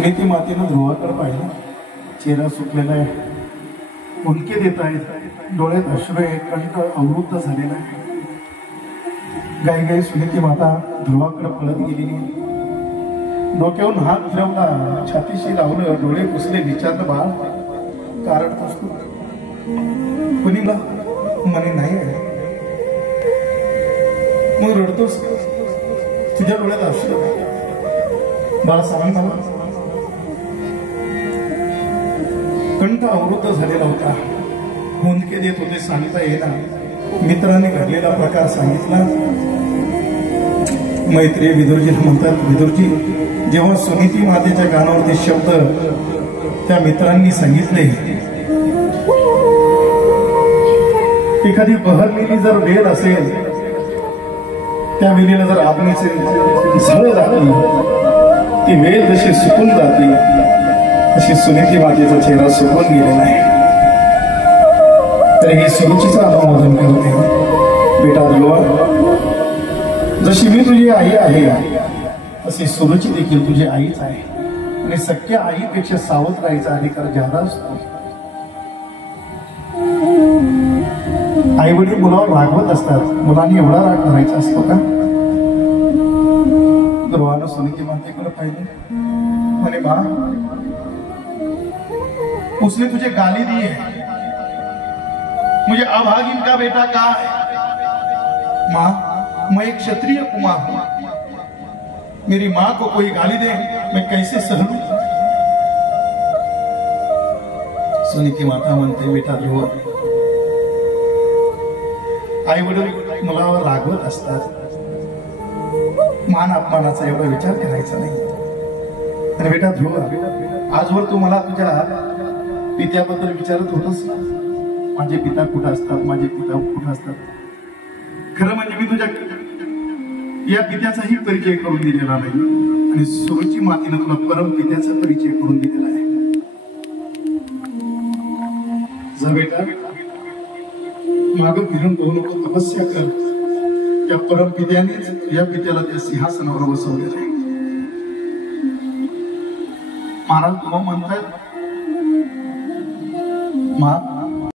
सुनीती मातेनं ध्रुवाकडे पाहिलं, चेहरा सुकलेला आहे, हुंदके देत आहेत, डोळ्यात अश्रू आहे, कंठ अवृत्त झालेला आहे. गाई गाई सुनीती माता ध्रुवाकडे पळत गेलेली. डोक्यावरून हात फिरवला, छातीशी लावलं, डोळे पुसले, विचारलं, बाळ कारण असतो कुणी बा म्हणे नाही आहे. मग रडतोस, तुझ्या डोळ्यात अश्रू बाळा सांग मला. कंठ अवृत्त झालेला होता, हुंदके देत होते, सांगता येणार. मित्रांनी घडलेला प्रकार सांगितला. मैत्री विदुरजीला म्हणतात, विदुरजी जेव्हा सुनीती मातेच्या कानावरती शब्द त्या मित्रांनी सांगितले, एखादी बहरलेली जर वेल असेल, त्या वेलीला जर आपणीचे झळ जाती, ती वेल जशी सुकून जाते, अशी सुनीती मातेचा चेहरा सुकून गेलेला आहे. तर ही सुरुचीचा अनुमोदन करते. बेटा ध्रुवा, जशी मी तुझी आई आहे, तशी सुरुची देखील तुझी आईच आहे. आणि सख्या आईपेक्षा सावध राहायचा अधिकार ज्यादा असतो. आई वडील मुलावर रागवत असतात, मुलांनी एवढा राग करायचा असतो का? ध्रुवानं सुनीती मातेकडे पाहिजे, म्हणे बा उसने तुझे गाली दी है, मुझे अभागिन का बेटा कहा है. माँ मैं एक क्षत्रिय कुमार हूं, मेरी माँ को कोई गाली दे मैं कैसे सह लूं? सुनीती माता म्हणते, बेटा ध्रुव, आई वडील मुलावर रागवत असतात, मान अपमानाचा एवढा विचार करायचा नाही. आणि बेटा ध्रुव, आजवर तू मला तुझ्या पित्याबद्दल विचारत होतस, माझे पिता कुठं असतात, माझे पिता कुठं असतात. खरं म्हणजे मी तुझ्या या पित्याचाही परिचय करून दिलेला नाही. आणि सुरुची मातीनं तुला परम पित्याचा परिचय करून दिलेला आहे. जा बेटा, मागं फिरून पाहू नको, तपस्या कर. त्या परम पित्यानेच तुझ्या पित्याला त्या सिंहासनावर बसवलेलं आहे. महाराज तुम्हाला म्हणतायत, मा